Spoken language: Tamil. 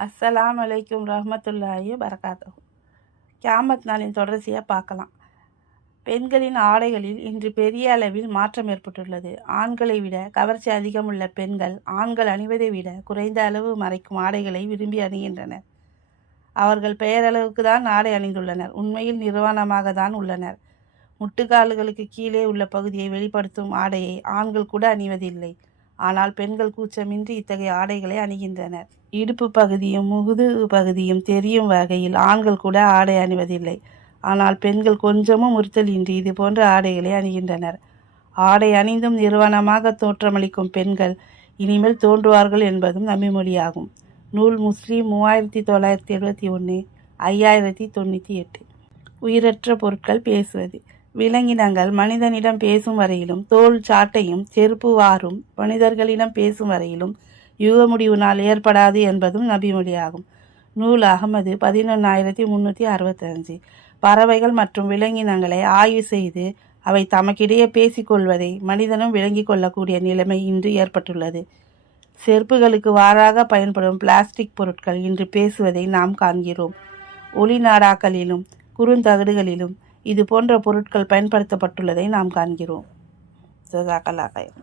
அஸ்ஸலாமு அலைக்கும் ரஹ்மத்துல்லாஹி வரகாத்துஹு. கியாமத் நாளின் தொடர்ச்சியை பார்க்கலாம். பெண்களின் ஆடைகளில் இன்று பெரிய அளவில் மாற்றம் ஏற்பட்டுள்ளது. ஆண்களை விட கவர்ச்சி அதிகமுள்ள பெண்கள் ஆண்கள் அணிவதை விட குறைந்த அளவு மறைக்கும் ஆடைகளை விரும்பி அணிகின்றனர். அவர்கள் பெயரளவுக்கு தான் ஆடை அணிந்துள்ளனர், உண்மையில் நிர்வாணமாக தான் உள்ளனர். முட்டுக்கால்களுக்கு கீழே உள்ள பகுதியை வெளிப்படுத்தும் ஆடையை ஆண்கள் கூட அணிவதில்லை. ஆனால் பெண்கள் கூச்சமின்றி இத்தகைய ஆடைகளை அணிகின்றனர். இடுப்பு பகுதியும் முதுகு பகுதியும் தெரியும் வகையில் ஆண்கள் கூட ஆடை அணிவதில்லை. ஆனால் பெண்கள் கொஞ்சமும் உறுத்தலின்றி இது போன்ற ஆடைகளை அணிகின்றனர். ஆடை அணிந்தும் நிர்வாணமாக தோற்றமளிக்கும் பெண்கள் இனிமேல் தோன்றுவார்கள் என்பதும் நபிமொழியாகும். நூல் முஸ்லிம் 3971 5098. உயிரற்ற பொருட்கள் பேசுவது. விலங்கினங்கள் மனிதனிடம் பேசும் வரையிலும், தோல் சாட்டையும் செருப்பு வாரும் மனிதர்களிடம் பேசும் வரையிலும் யுக முடிவு நாள் ஏற்படாது என்பதும் நபிமொழியாகும். நூல் அகமது 11365. பறவைகள் மற்றும் விலங்கினங்களை ஆய்வு செய்து அவை தமக்கிடையே பேசிக்கொள்வதை மனிதனும் விளங்கி கொள்ளக்கூடிய நிலைமை இன்று ஏற்பட்டுள்ளது. செருப்புகளுக்கு வாராக பயன்படும் பிளாஸ்டிக் பொருட்கள் இன்று பேசுவதை நாம் காண்கிறோம். ஒளிநாடாக்களிலும் குறுந்தகடுகளிலும் இது போன்ற பொருட்கள் பயன்படுத்தப்பட்டுள்ளதை நாம் காண்கிறோம். ஜஸாக்கல்லாஹ்.